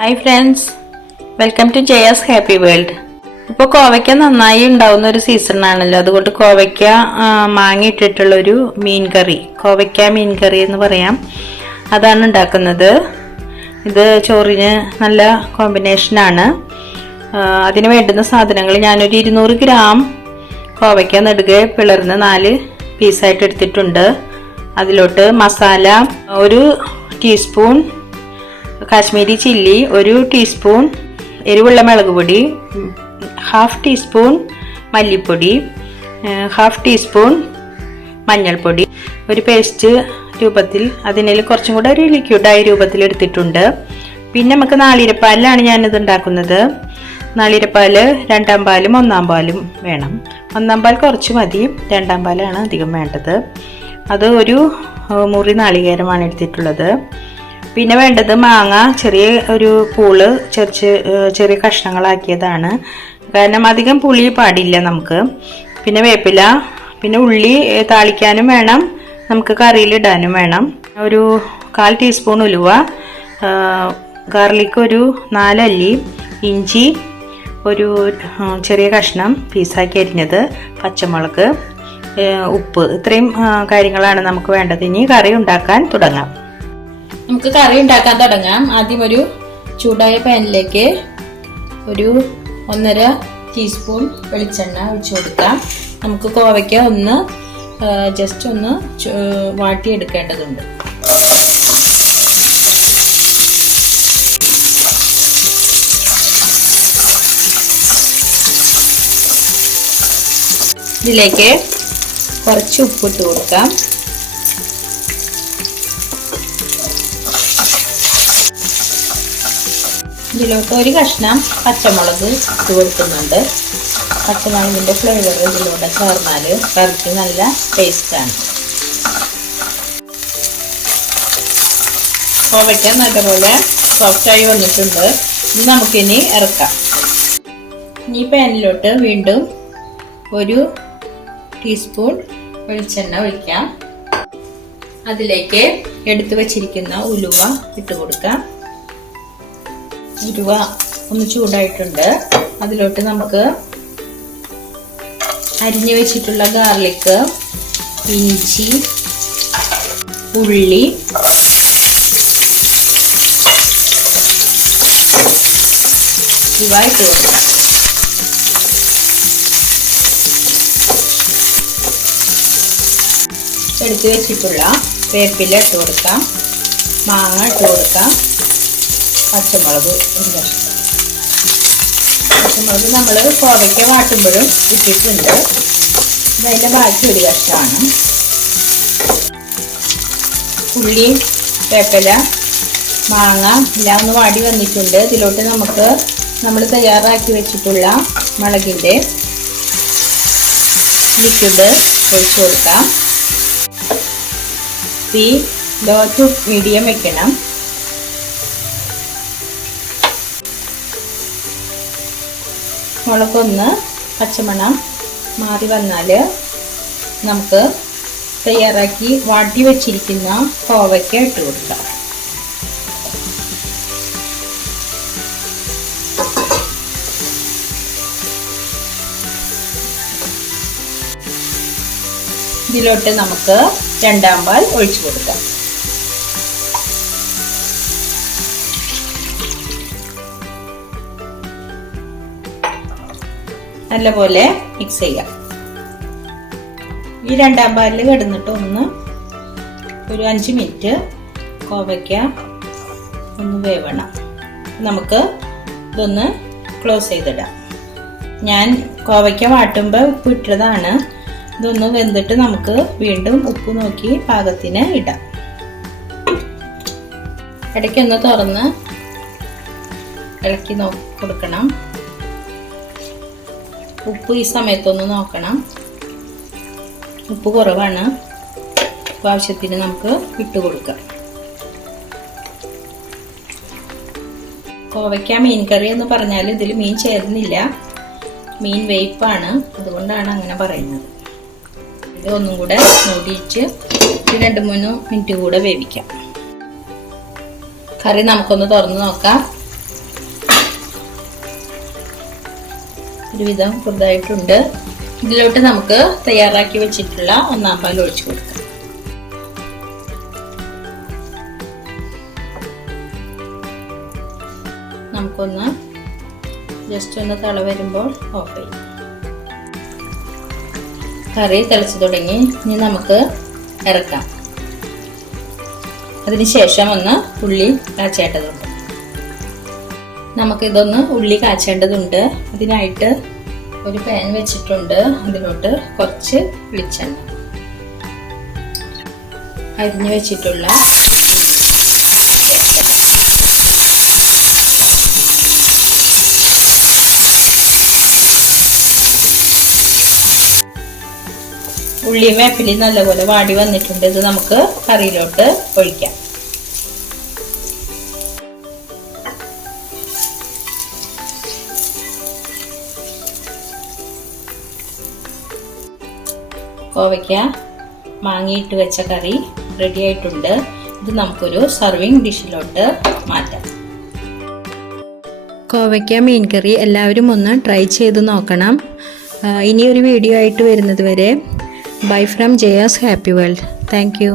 Hi friends, welcome to Jaya's happy world. ഇപ്പോൾ കോവയ്ക്ക നന്നായി ഉണ്ടാവുന്ന ഒരു സീസണാണല്ലോ, അതുകൊണ്ട് കോവയ്ക്ക മാങ്ങ ഇട്ടിട്ടുള്ളൊരു മീൻ കറി, കോവയ്ക്ക മീൻ കറി എന്ന് പറയാം, അതാണ് ഉണ്ടാക്കുന്നത്. ഇത് ചോറിന് നല്ല കോമ്പിനേഷനാണ്. അതിന് വേണ്ടുന്ന സാധനങ്ങൾ ഞാനൊരു 200 ഗ്രാം കോവയ്ക്ക നെടുകെ പിളർന്ന് 4 പീസായിട്ട് എടുത്തിട്ടുണ്ട്. അതിലോട്ട് masala 1 teaspoon Kashmiri chilli, 1 teaspoon എരിവുള്ള മുളക് പൊടി, 1/2 ടീസ്പൂൺ മല്ലിപ്പൊടി, 1/2 ടീസ്പൂൺ മഞ്ഞൾപ്പൊടി, ഒരു പേസ്റ്റ് രൂപത്തിൽ, അതിനിൽ കുറച്ചും കൂടെ ഒരു ലിക്വിഡായ രൂപത്തിൽ എടുത്തിട്ടുണ്ട്. പിന്നെ നമുക്ക് നാളികേരപ്പാലിലാണ് ഞാനിത് ഉണ്ടാക്കുന്നത്. നാളികേരപ്പാല് 2-ാം പാലും 1-ാം പാലും വേണം. 1-ാം പാൽ കുറച്ച് മതി, 2-ാം പാലാണ് അധികം വേണ്ടത്. അത് ഒരു മുറി നാളികേരമാണ് എടുത്തിട്ടുള്ളത്. പിന്നെ വേണ്ടത് മാങ്ങ, ചെറിയ ഒരു പൂള് ചെറിയ കഷ്ണങ്ങളാക്കിയതാണ്, കാരണം അധികം പുളി പാടില്ല നമുക്ക്. പിന്നെ വേപ്പില, പിന്നെ ഉള്ളി താളിക്കാനും വേണം, നമുക്ക് കറിയിലിടാനും വേണം. ഒരു 1/4 ടീസ്പൂൺ ഉലുവ, ഗാർലിക് ഒരു 4 അല്ലി, ഇഞ്ചി ഒരു ചെറിയ കഷ്ണം പീസാക്കി അരിഞ്ഞത്, പച്ചമുളക്, ഉപ്പ്, ഇത്രയും കാര്യങ്ങളാണ് നമുക്ക് വേണ്ടത്. ഇനി കറി ഉണ്ടാക്കാൻ തുടങ്ങാം. നമുക്ക് കറി ഉണ്ടാക്കാൻ തുടങ്ങാം. ആദ്യം ഒരു ചൂടായ പാനിലേക്ക് ഒരു 1.5 ടീസ്പൂൺ വെളിച്ചെണ്ണ ഒഴിച്ചു കൊടുക്കാം. നമുക്ക് കോവയ്ക്ക ഒന്ന് വാട്ടിയെടുക്കേണ്ടതുണ്ട്. ഇതിലേക്ക് കുറച്ച് ഉപ്പിട്ട് കൊടുക്കാം. ഇതിലോട്ട് ഒരു കഷ്ണം പച്ചമുളക് ഇട്ട് കൊടുക്കുന്നുണ്ട്. പച്ചമുളകിൻ്റെ ഫ്ലേവർ ഇതിലൂടെ ചേർന്നാൽ കറിക്ക് നല്ല ടേസ്റ്റാണ്. കോവയ്ക്ക നല്ലപോലെ സോഫ്റ്റായി വന്നിട്ടുണ്ട്. ഇത് നമുക്കിനി ഇറക്കാം. ഈ പാനിലോട്ട് വീണ്ടും 1 ടീസ്പൂൺ വെളിച്ചെണ്ണ ഒഴിക്കാം. അതിലേക്ക് എടുത്തു വച്ചിരിക്കുന്ന ഉലുവ ഇട്ട് കൊടുക്കാം. ഉലുവ ഒന്ന് ചൂടായിട്ടുണ്ട്. അതിലോട്ട് നമുക്ക് അരിഞ്ഞു വെച്ചിട്ടുള്ള ഗാർലിക്, ഇഞ്ചി, ഉള്ളി, ഇവ ഇട്ട് കൊടുക്കാം. എടുത്തു വെച്ചിട്ടുള്ള വേപ്പില ഇട്ട് കൊടുക്കാം. മാങ്ങ ഇട്ട് കൊടുക്കാം. പച്ചമുളക് ഒരു കഷ്ണം. പച്ചമുളക് നമ്മൾ കോവയ്ക്ക വാട്ടുമ്പോഴും ഇട്ടിട്ടുണ്ട്. ഇതിൻ്റെ ബാക്കി ഒരു കഷ്ണമാണ്. ഉള്ളി, വേപ്പില, മാങ്ങ എല്ലാം ഒന്ന് വാടി വന്നിട്ടുണ്ട്. ഇതിലോട്ട് നമുക്ക് നമ്മൾ തയ്യാറാക്കി വെച്ചിട്ടുള്ള മുളകിൻ്റെ ലിക്വിഡ് ഒഴിച്ചു കൊടുക്കാം. തീ ലോ ടു മീഡിയം വെക്കണം. മുളകൊന്ന് പച്ചമണം മാറി വന്നാൽ നമുക്ക് തയ്യാറാക്കി വാട്ടി വെച്ചിരിക്കുന്ന കോവയ്ക്ക ഇട്ട് കൊടുക്കാം. ഇതിലോട്ട് നമുക്ക് 2-ാം പാൽ ഒഴിച്ചു കൊടുക്കാം. നല്ലപോലെ മിക്സ് ചെയ്യാം. ഈ 2-ാം പാലിൽ കിടന്നിട്ട് ഒരു 5 മിനിറ്റ് കോവയ്ക്ക ഒന്ന് വേവണം. നമുക്ക് ഇതൊന്ന് ക്ലോസ് ചെയ്തിടാം. ഞാൻ കോവയ്ക്ക വാട്ടുമ്പോൾ ഉപ്പ് ഇട്ടതാണ്. ഇതൊന്ന് വെന്തിട്ട് നമുക്ക് വീണ്ടും ഉപ്പ് നോക്കി പാകത്തിന് ഇടാം. ഇടയ്ക്കൊന്ന് തുറന്ന് ഇളക്കി കൊടുക്കണം. ഉപ്പ് ഈ സമയത്തൊന്ന് നോക്കണം. ഉപ്പ് കുറവാണ്, ആവശ്യത്തിന് നമുക്ക് ഇട്ട് കൊടുക്കാം. കോവയ്ക്ക മീൻ കറി എന്ന് പറഞ്ഞാൽ ഇതിൽ മീൻ ചേരുന്നില്ല, മീൻ വേപ്പാണ്, അതുകൊണ്ടാണ് അങ്ങനെ പറയുന്നത്. ഇത് ഒന്നും കൂടെ മൂടിയിട്ട് 2-3 മിനിറ്റ് കൂടെ വേവിക്കാം. കറി നമുക്കൊന്ന് തുറന്ന് നോക്കാം. ഒരുവിധം കുറുതായിട്ടുണ്ട്. ഇതിലോട്ട് നമുക്ക് തയ്യാറാക്കി വെച്ചിട്ടുള്ള ഒന്നാം പാൽ ഒഴിച്ചു കൊടുക്കാം. നമുക്കൊന്ന് ജസ്റ്റ് ഒന്ന് തിള വരുമ്പോൾ ഓഫ് ചെയ്യും. കറി തിളച്ചു തുടങ്ങി. ഇനി നമുക്ക് ഇറക്കാം. അതിനുശേഷം ഒന്ന് ഉള്ളി കാച്ചേണ്ടതുണ്ട്. നമുക്കിതൊന്ന് ഉള്ളി കാച്ചേണ്ടതുണ്ട്. അതിനായിട്ട് ഒരു പാൻ വെച്ചിട്ടുണ്ട്. അതിലോട്ട് കുറച്ച് വെളിച്ചെണ്ണ, അരിഞ്ഞു വെച്ചിട്ടുള്ള ഉള്ളിയും വേപ്പിലയും നല്ലപോലെ വാടി വന്നിട്ടുണ്ട്. ഇത് നമുക്ക് കറിയിലോട്ട് ഒഴിക്കാം. കോവയ്ക്ക മാങ്ങിയിട്ട് വെച്ച കറി റെഡി ആയിട്ടുണ്ട്. ഇത് നമുക്കൊരു സർവിങ് ഡിഷിലോട്ട് മാറ്റാം. കോവയ്ക്ക മീൻ കറി എല്ലാവരും ഒന്ന് ട്രൈ ചെയ്ത് നോക്കണം. ഇനിയൊരു വീഡിയോ ആയിട്ട് വരുന്നത് വരെ bye from Jaya's happy world. Thank you.